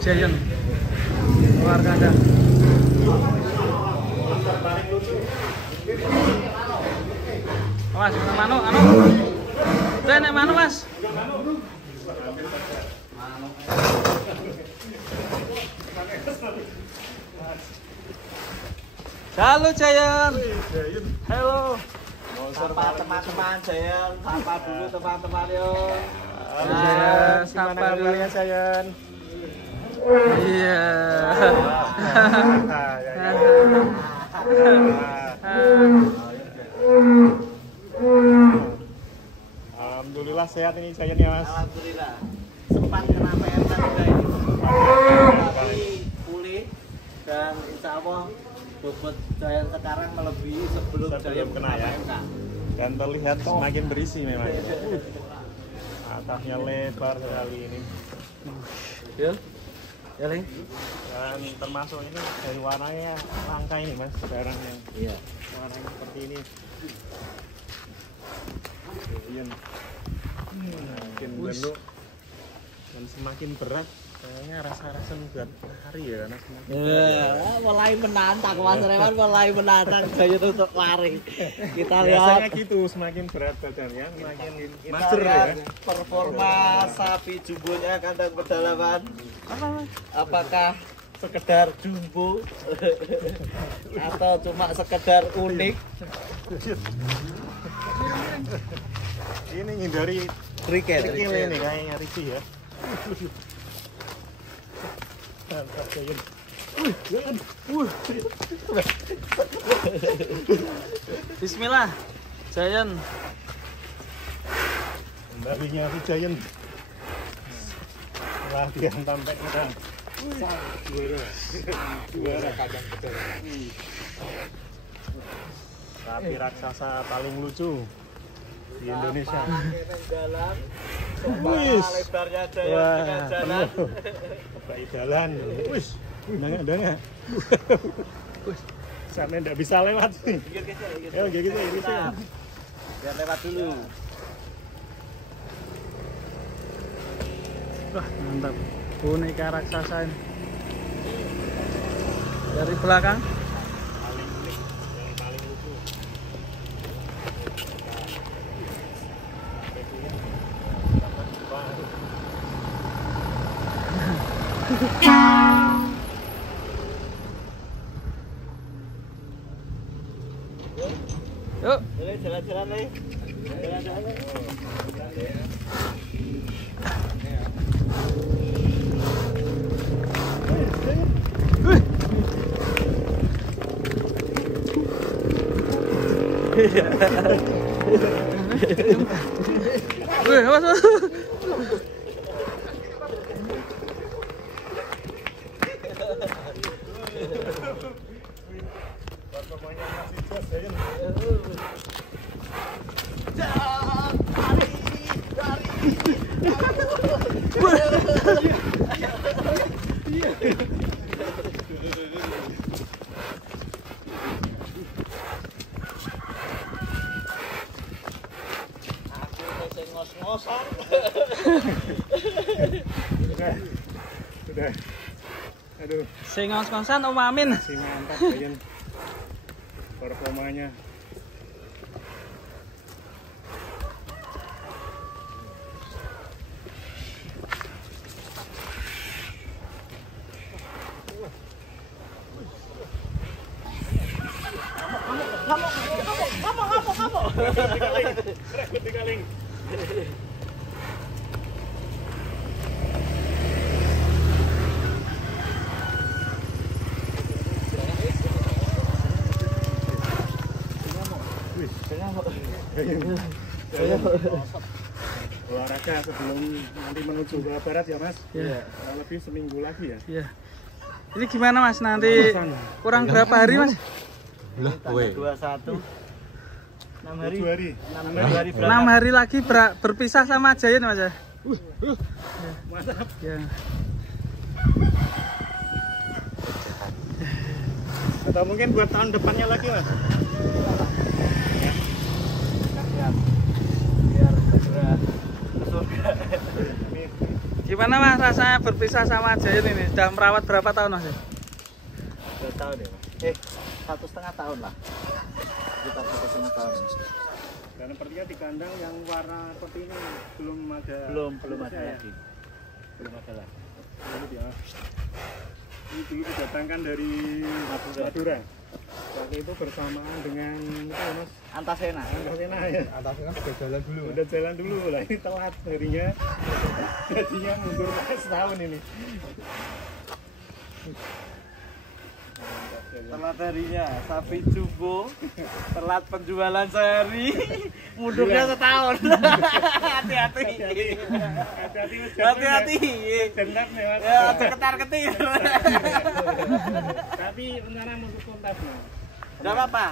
Giant luar kandang. Mas, mano, itu enak mano mas. Halo Giant. Halo. Sapa teman-teman Giant, sapa dulu teman-teman yo. Nah, sapa dulu ya Giant. Iya. Alhamdulillah sehat ini Giant ya mas. Alhamdulillah. Sempat kena PMK juga ini. Tapi pulih dan insya Allah bobot Giant sekarang melebihi sebelum Giant kena ya. PMK. Dan terlihat semakin berisi memang. Atapnya lebar sekali ini. Ya. Ya, Ling. Dan termasuk ini dari warnanya langka ini mas, jarang yang Iya. warna seperti ini. Makin benuk dan semakin berat. Kayaknya rasa-rasa buat hari ya karena semakin berat ya. Mulai menantang Mas Rewan, mulai menantang Giant untuk lari. Kita Biasanya lihat gitu, semakin berat badannya, semakin kita mager lihat ya. performa sapi jumbonya kandang pedalaman. Apakah sekedar jumbo atau cuma sekedar unik? Ini ngindari Kriket. kecil ini kayaknya Ricci ya. Mantap Giant. Bismillah. Giant. Kembalinya si Giant. Latihan sampai sekarang. Juara kadang sapi raksasa paling lucu di Indonesia. Wis. Lebarnya Wah, Giant jalan. baik jalan. Wis, danga. Sampai ndak bisa lewat sih. Ya gitu. Biar lewat dulu. Wah, mantap. Boneka raksasa ini. Dari belakang. Paling unik, yang paling lucu. Yuk. Jalan-jalan nih. Jalan-jalan. Wih, awas. Performanya masih jos Giant. Ngos-ngosan. Sudah. Aduh, Sing ngos-ngosan Om Amin. masih mantap Giant. Performanya. Rekut dikaling. Olahraga sebelum nanti menuju Jawa Barat ya Mas. Iya. Kurang lebih seminggu lagi ya. Iya. Ini gimana Mas? Nanti kurang berapa hari Mas? Tanggal 21. 6 hari. 7 hari. 6 hari 6 hari lagi berpisah sama Giant Mas ya? Mantap. Ya. Atau mungkin buat tahun depannya lagi Mas. Biar segera ke surga. Gimana Mas rasanya berpisah sama Giant ini? Sudah merawat berapa tahun Mas? 2 tahun ya Mas? 1,5 tahun lah. Sekitar 1,5 tahun. Dan sepertinya di kandang yang warna seperti ini belum ada. Belum ada lagi. Belum ada lagi. Ya. Ini dulu didatangkan dari Madura. Waktu itu bersamaan dengan itu ya Mas. Antasena. Antasena ya. Atasnya kan udah jalan dulu. Udah jalan dulu lah, ini telat harinya. Jadinya mundur setahun ini. Telat harinya, sapi jumbo, telat penjualan sehari, mundurnya setahun. Hati-hati. Hati-hati. Dendam nih Mas. Ya, ketar-ketir. Tapi rencana mau ke kontes Mas. Enggak apa-apa.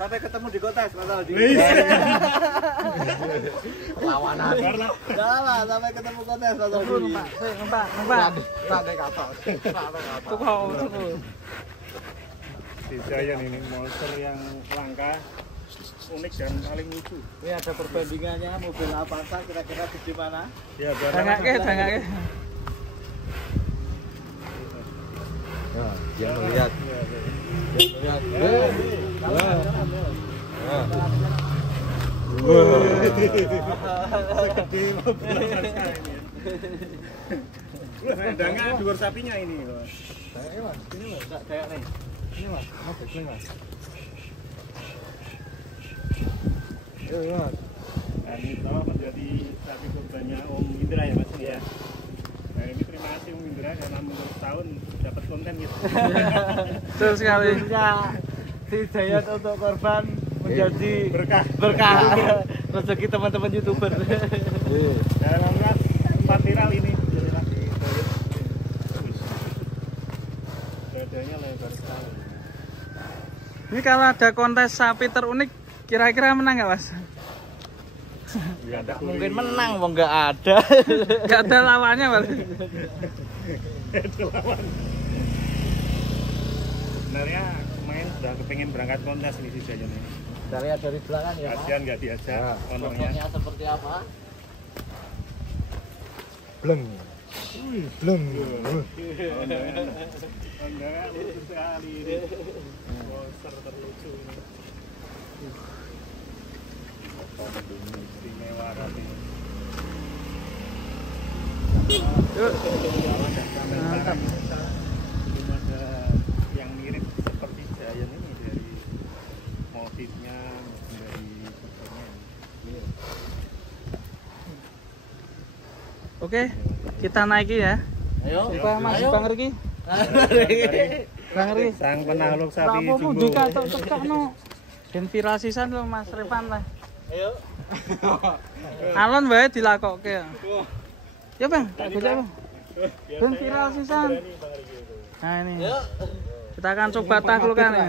Sampai ketemu di kontes Mas Aldi. Lawanan. Enggak apa, sampai ketemu kontes Mas Aldi. Numpak. Rade kata. Tuku. Di Giant ini monster yang langka, unik dan paling lucu. Ini ada perbandingannya mobil Avanza kira-kira di mana? Ya, biar Dangake. Ya, dia melihat. Dia melihat. segede mobil Avanza ini. Sedangkan dua sapinya ini loh. Ini Mas, ini Mas. Enggak kayak nih. Ini Mas, mau begini Mas. Ini Mas. Nah, ini pertama menjadi sapi kurbannya Om Indra ya Mas ya. Nah, ini terima kasih Om Indra karena mundur setahun dapat konten gitu. Betul sekali. Si Giant untuk korban menjadi Berkah. rezeki teman-teman YouTuber. Dan alhamdulillah sempat viral ini. Jadi lagi dadanya lebar sekali. Ini kalau ada kontes sapi terunik, kira-kira menang nggak Mas? Ya, ada Mungkin menang, mau nggak ada. Nggak ada lawannya Mas. Itu lawan. Sebenarnya main sudah kepengen berangkat kontes nih si Giant ini. Kita lihat dari belakang ya Mas. Kasihan nggak diajak Ya. kontornya. Pokoknya seperti apa? Bleng. Bleng. Kontornya lucu sekali ini. Monster terlucu ini. Istimewa tapi. Yuk. Mantap. Belum ada yang mirip seperti Giant ini dari motifnya dari bentuknya. Oke, kita naiki ya. Ayo. Coba Mas Bang Riki. Bang Riki. Sang penakluk sapi Apa pun jumbo. juga tekno. Dan viral sisan lho Mas Revan lah. Ayo. Alon wae dilakokke. Ya Bang, tak baca Bang. Dan viral sisan. Nah ini. Kita akan coba taklukkan ya.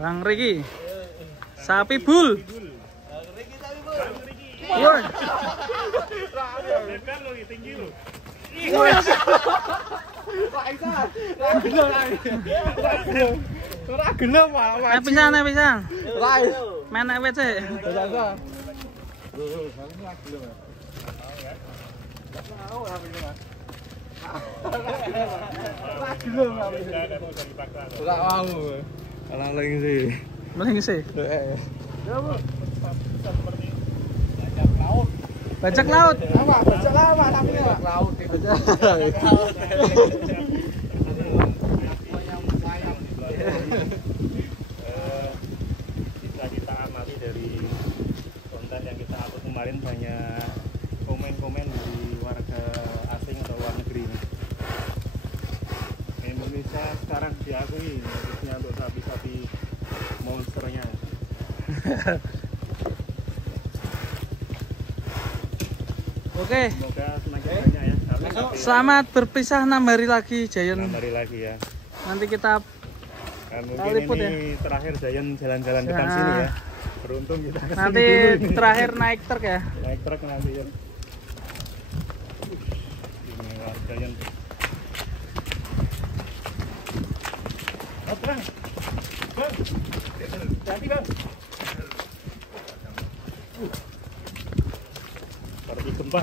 Bang Riki. Sapi bul. Woi. Lebar loh, tinggi loh. Ora gelem wae. Pisan. Rai. Main WC. Jasa. Ora mau. Ala lagi sih. Mending sih. Heeh. Seperti bajak laut. Bajak laut. Apa? Bajak laut tapi laut itu. Bisa kita amati dari konten yang kita upload kemarin, banyak komen-komen dari warga asing atau luar negeri ini. Indonesia sekarang diakui khususnya untuk sapi-sapi monsternya. Oke. Semoga semakin banyak ya. Sapi-sapi Selamat berpisah 6 hari lagi Giant. 6 hari lagi ya. Nanti kita Dan Kita mungkin liput ini terakhir Giant jalan-jalan depan Ya. sini ya. Beruntung kita kesini nanti dulu nih. terakhir naik truk ya. Naik truk nanti ya. Ini lah Giant. Oh, Bang. Bang. Hati Bang. Seperti gempa.